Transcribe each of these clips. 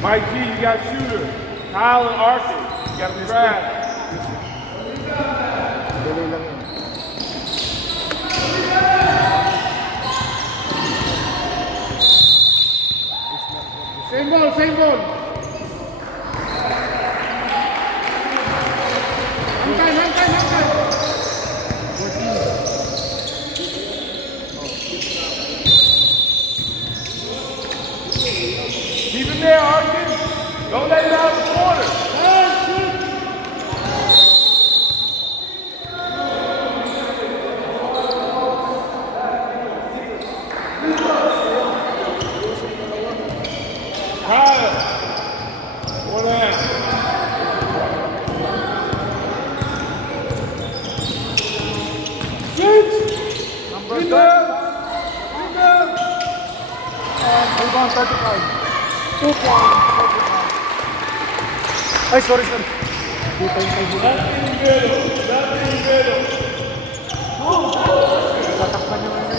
Mike G, you got shooter. Kyle and Arthur, you got Brad. Dali lang yun. Same ball, same ball. Hang time. Keep him there, Arkin. Don't let him out of the corner. Kyle. One hand. Number 35. And rebound 35. 2 points. 35. Ay, sorry. Dito yung tayo. Tatakpan nyo na yun.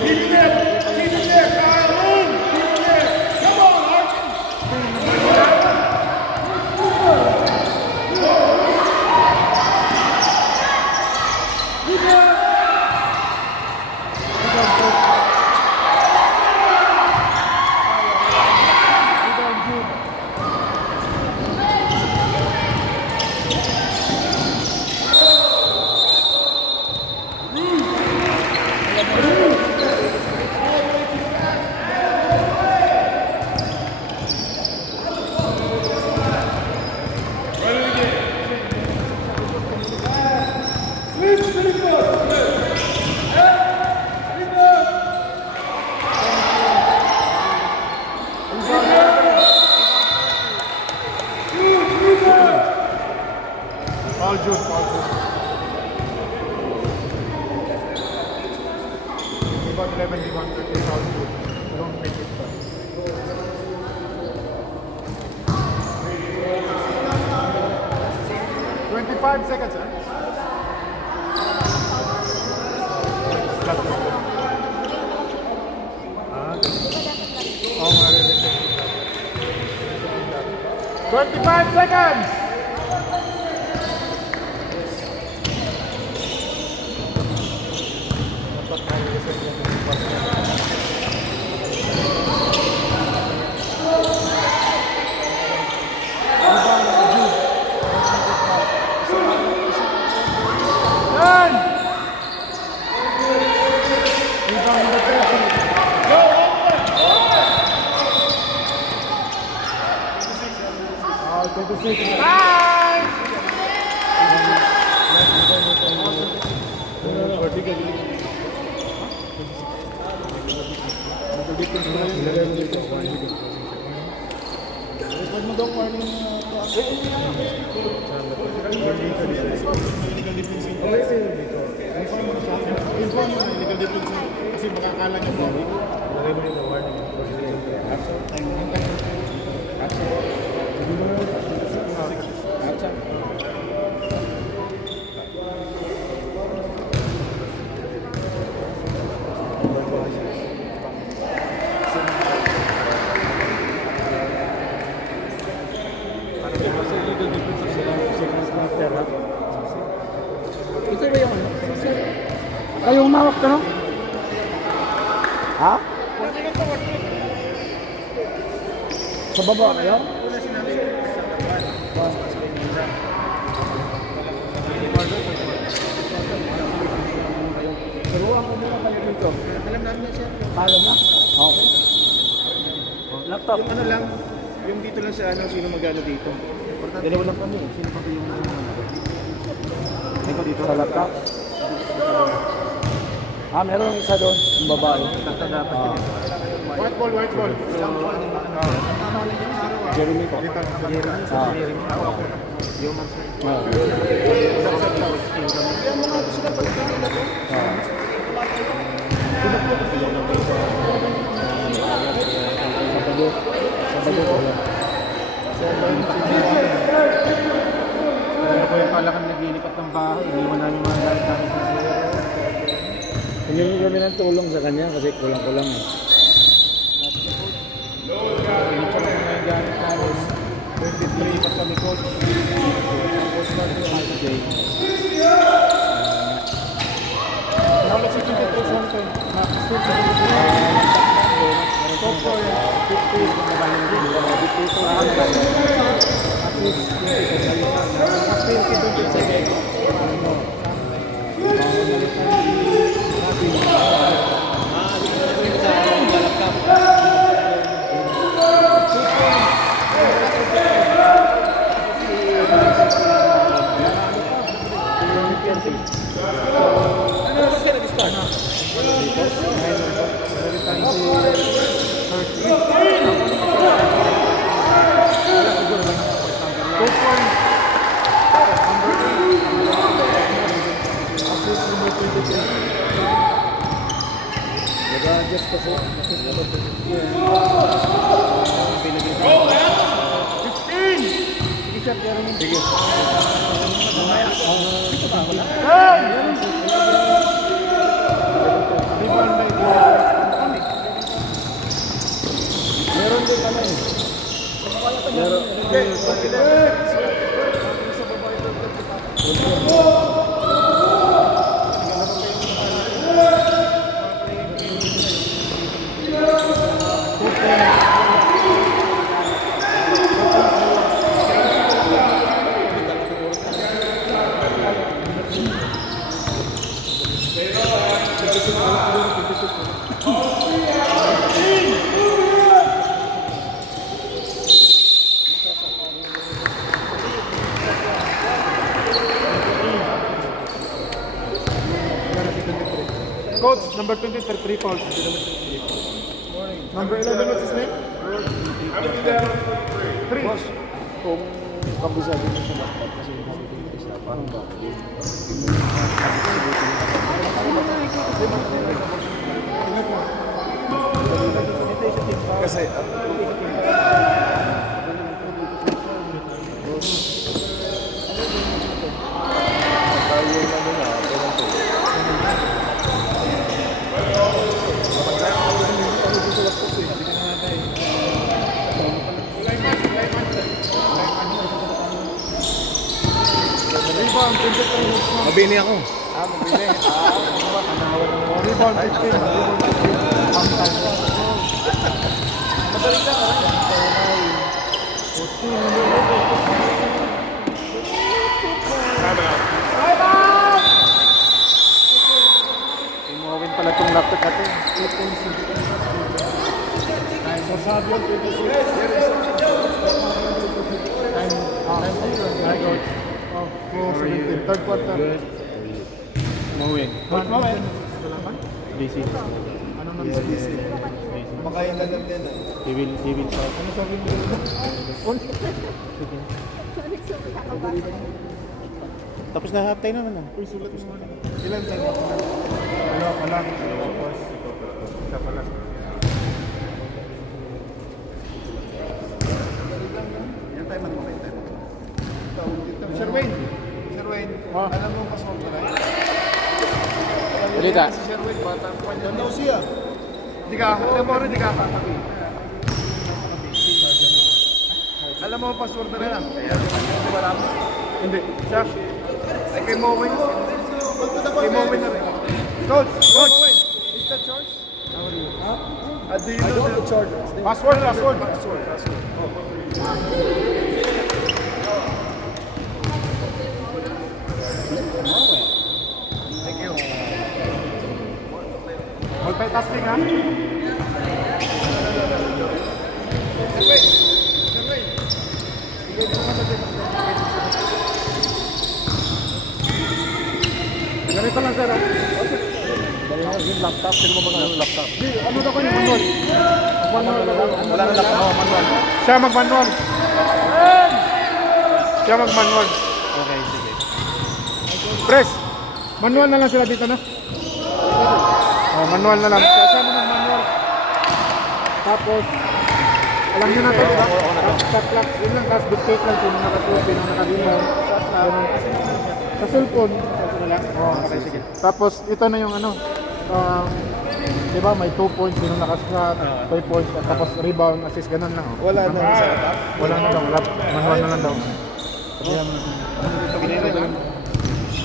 Keep it there, Kyle. Keep it there. Come on, Arkin. All good. Rebound 11, rebound 13, all good. Don't make it fun. 25 seconds, huh? Oh, 25 seconds! Kasi makakala niya po. Ito ba yung ano? Kayong umawak ka, no? Ha? Sa baba kayo? Turuan ko muna kayo dito. Alam namin yan, sir. Alam na? Okay. Laptop. Yung ano lang, yung dito lang sa ano, sino mag-ano dito. Dalawa lang kami. Sino pa yung ikaw dito sa laptop? Meron isa doon. Yung babae. White ball. Jeremy po. Ano po yung pala kami naglilipat ng bahay, iniwan namin mga gamit namin sa Hindi kami ng tulong sa kanya kasi kulang-kulang. Hindi pa lang mga Nag-adjust kasi. Roll out. 15. Sige. Meron din kami. Meron. Coach, number 20 for 3 fouls. Number 11, what's his name? How did you do that on 23? Boss, kung kabisado mo sa laptop kasi yung nakikita na parang ba? Kasi mabini ako. Mabini. Rebound 15. Madali ka na. Tumawin pala itong laptop natin. Sabio, 26. Third quarter. Mowing. Mawin. Busy. Ano nang busy? Makain na lang yan. He will start. Ano sabi mo? Tapos na half time naman. Uy, sulat mo na. Ilan tayo ako na? Dalawa pa lang. Tapos, isa pa lang. Yan tayo mag-moment tayo. Sir Wayne. Sir Wayne, alam mo mas mag-alay? Balita. Si Sir Wayne, bata pa niya. Ganda ko siya. Di ka, alam mo rin, di ka katabi. Alam mo, password na rin. Di ba lang? Hindi. Siya. Ay, kay Mowen. Kay Mowen na rin. Coach! Coach! Is that yours? How are you? Do you know the charge? Password. Thank you. Multitasking ha? Sir Wayne. Sir Wayne. Ibig mo ka sa Ganito lang sir ha? Yung laptop, sino mo ba ng laptop? Ano daw kayo manual? Manual na lang. Wala na lang. Oh, manual. Siya mag-manual. Siya mag-manual. Okay, sige. Press! Manual na lang sila dito na. Oh, manual na lang. Siya mo mag-manual. Tapos, alam nyo na ito, diba? Sa clock, yun lang. Tapos dictate lang sino nakatuwa, sino nakalimaw. Sa cellphone. Oh, okay, sige. Tapos, ito na yung ano. Diba, may 2 points, sino nakashot, 5 points, at tapos rebound, assist, ganun lang. Oh. Wala na sa laptop. Wala na daw, manual na lang daw.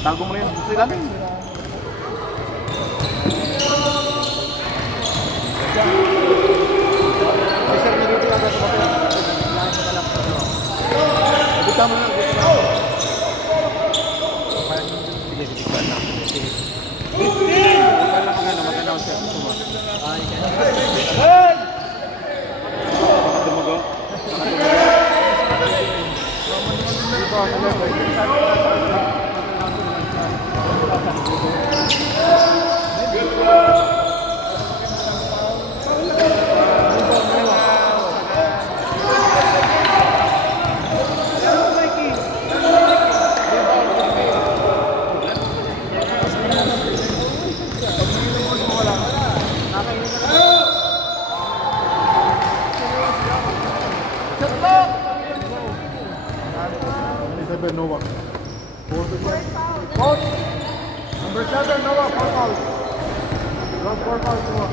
Tago mo na yun. Sige natin. Sir, minuto lang sa Kasama na. Noah. Coach, number 7, Noah, 4 fouls. 4 fouls, Noah.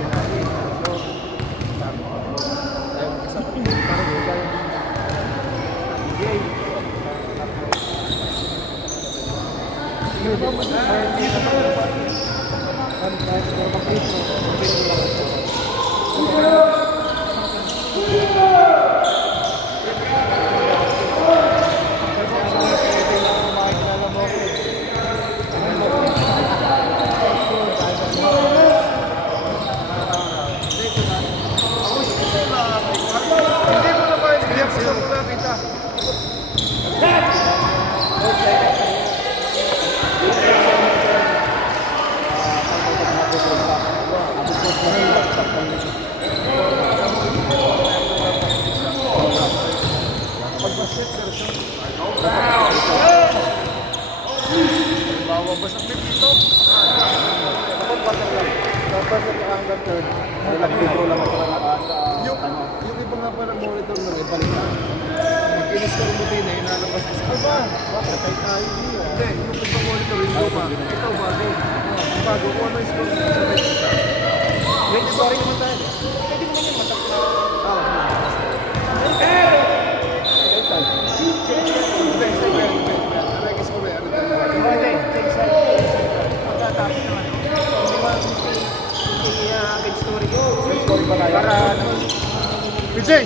Hindi mo na ba yung sila mo lang kita? Bawa ba sa clip dito? Yung iba nga pa monitor ng ibalik lang. Mag-install mo din eh, inalabas ko sa ba? Bakit tayo tayo? Hindi, yung iba monitor yung luma. Ito bago. Ang bago ko ano yung score mo sa best. Wait, sorry naman tayo. Pwede naman yung matapos. PJ!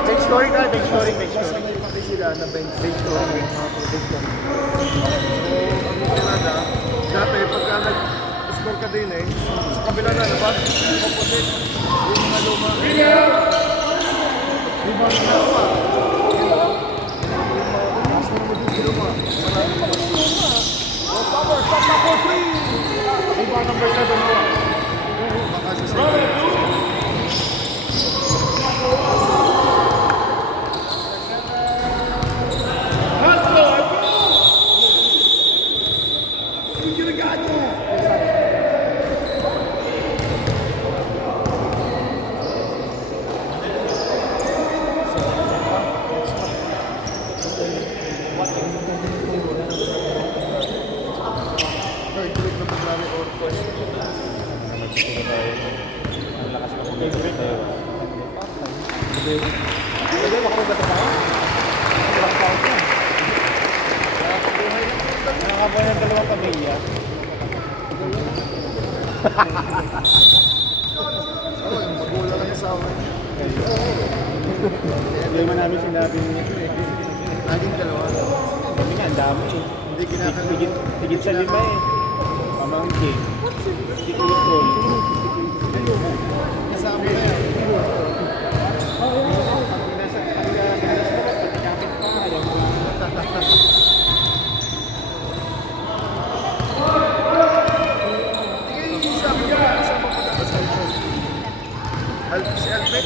Bench scoring ka, bench scoring, bench scoring. Sanay pati sila na bench scoring. Ang Canada, dati pagka nag-score ka din eh, sa kabila na, diba? Opposite, yung mga luma. Rebound na luma. Rebound number 7, Noah. Baka sa Nakakabuhay ng dalawang pamilya. yung magulang na yung sawa niya. Hindi man namin sinabi niya. Laging dalawa. Sabi nga, ang dami eh. Hindi kinakalimutan. Higit sa 5 eh. Pamangkin. Si Utol. Kasama na yan. Si Alpet?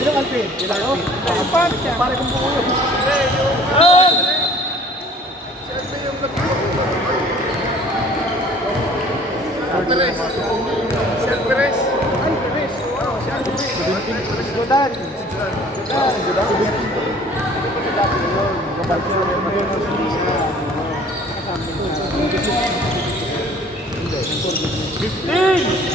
Ilang Alpin? Ilang Alpin? Apat siya. Pare kong buo yun. Si Alpet yung Alperez. Si Alperez. Alperez. Si Alperez. Godan. Godan. 15!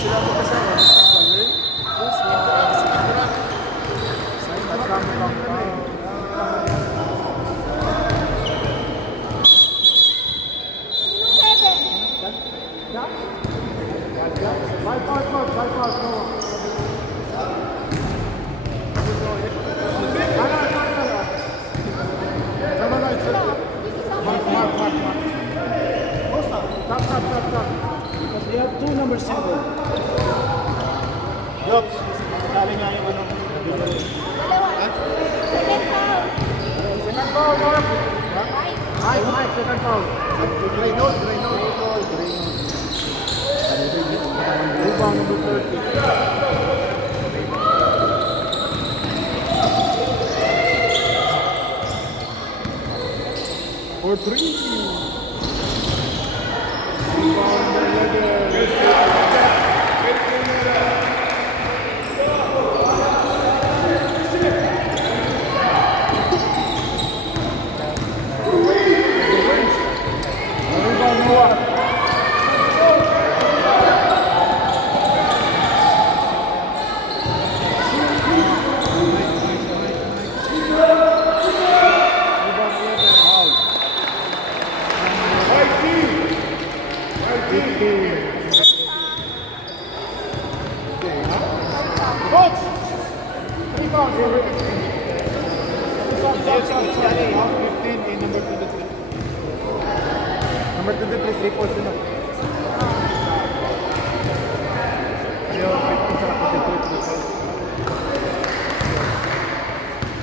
sila magkasama. They have two number 7. Yops, sali nga yung ano. Second foul, Mark. Mike, second foul. Draynod. Rebound number 30. For 3. Rebound number 11. Rebound Noah. Coach! 3 fouls. 15 in number 23. Number 23, 3 points din. Yung 15 sa 23.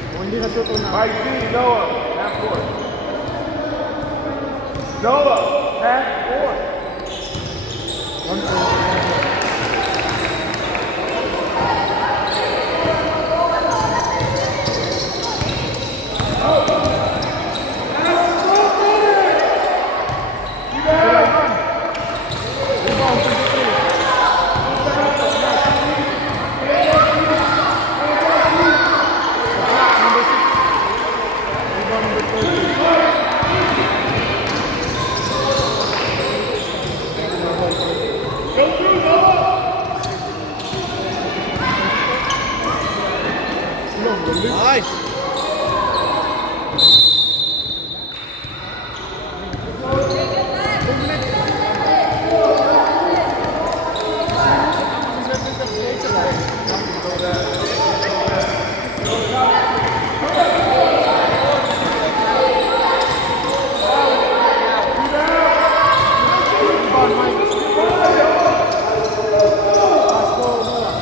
Kung hindi na shoot una. Mike D, Noah, half court. Noah, half court. 1 point. Rebound 23. Number 6. Rebound number 30. Nice. Rebound Mike. Pass to Noah.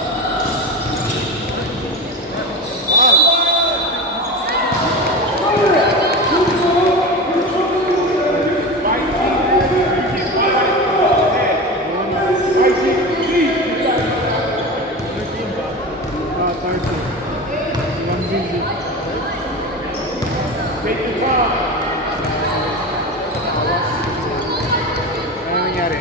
Ano nangyari?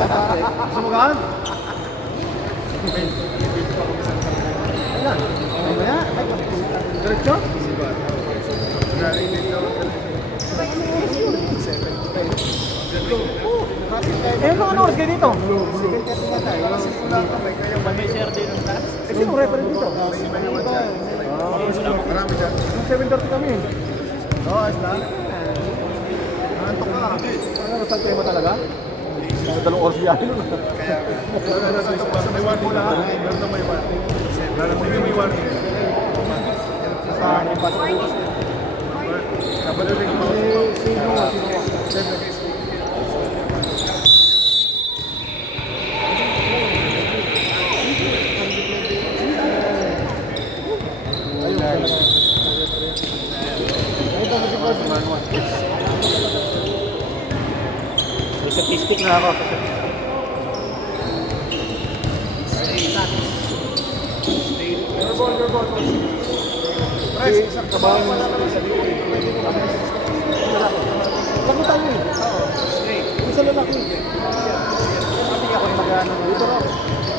Sumugaan? Diretso? Eh, ano oras kayo dito? Eh, sino referee dito? Marami dyan. 7:30 kami. Oo, ayos na. Nantok ka. Ano, nasantay mo talaga? Dalawang oras biyahe nun. Sa may warning lang. Meron na may warning. Hindi may warning. Sa akin, pasok bukas. Kabalaling mo. Sa Facebook na ako. Isang kabahan mo naman sa likod. Lago tayo eh. Isa lalaki. Kasi ako yung mag-ano. Dito raw.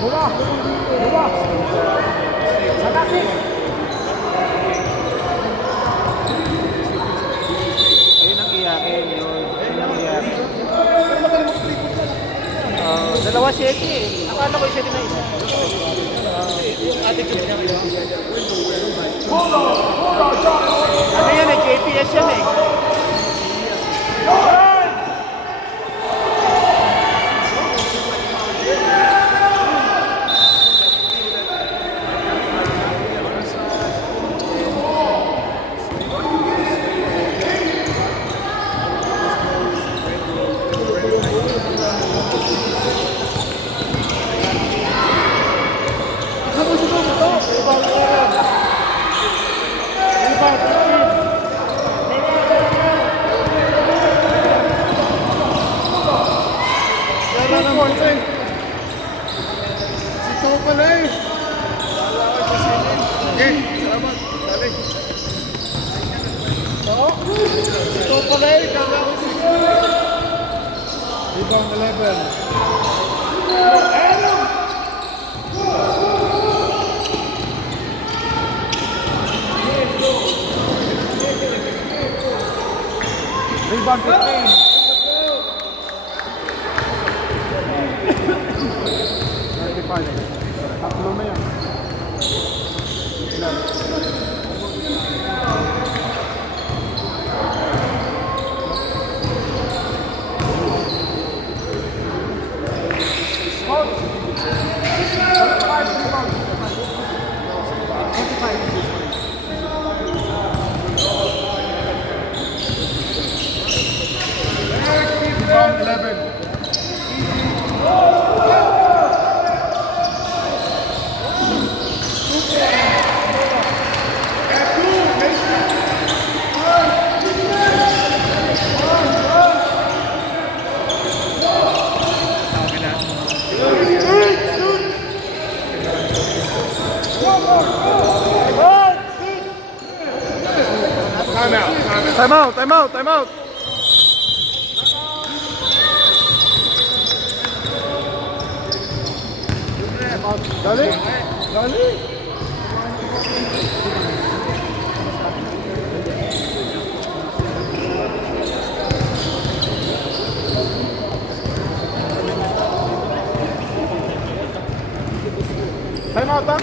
Mula. Mula. Lalaki. Ayun ang iyakin yun. Ayun ang iyakin. Dalawa 7 eh. Akala ko 7 na isa. Yung attitude niya. Ano yan eh? JPS yan eh. Ito pala eh. Okay, salamat. Dali. Ito pala eh. Kala ko siya. Rebound 11. Adam! Rebound 15. Tatlo na yan. Ilan? Rebound 11. Time out, time out, time out. Dali. Dali. Time out, ha?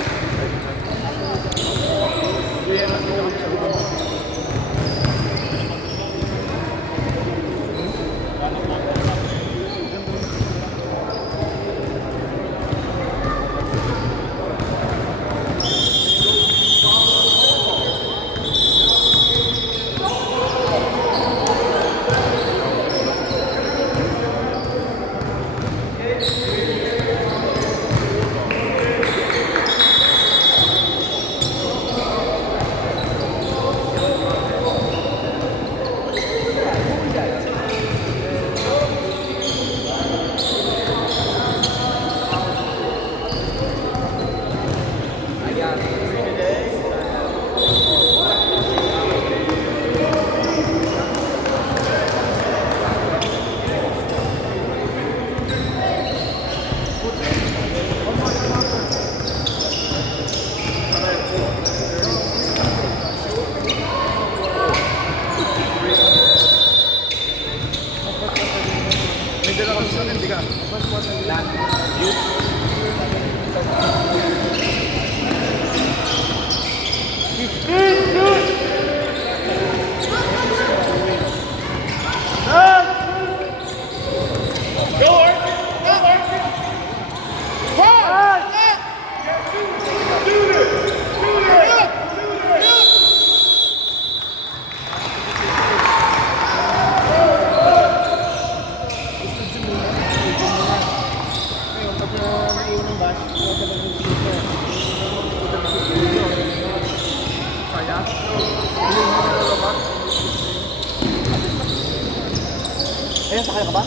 Ayan, sakay ka ba?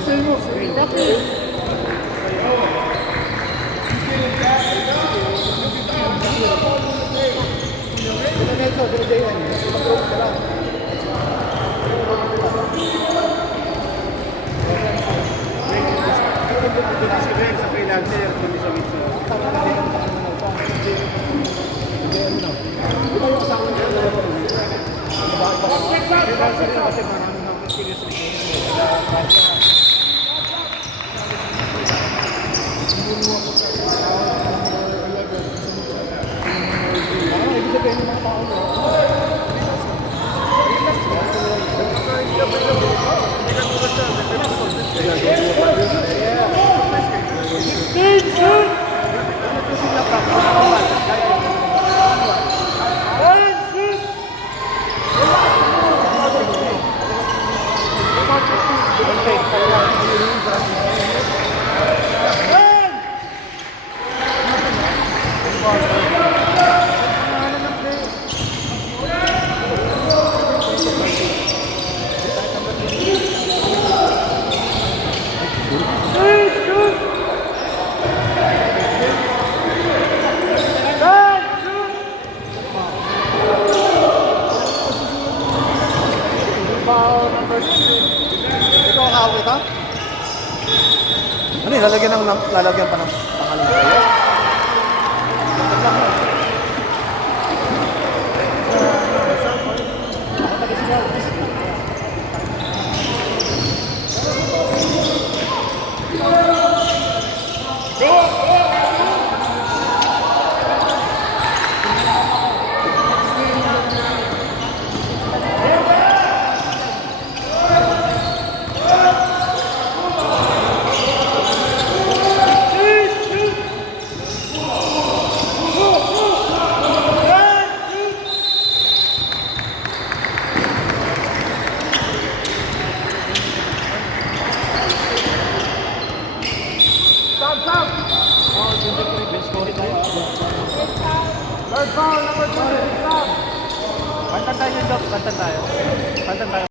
Same move. Practice. Si Rex sa freelancer, kundi sa Mitsu. Kasi maraming mga serious Ito ang hawak ito? Ano yun? Lalagyan pa ng pangalan kayo? Third foul, number 2. Stop. Pantan tayo, Doc. Pantan tayo.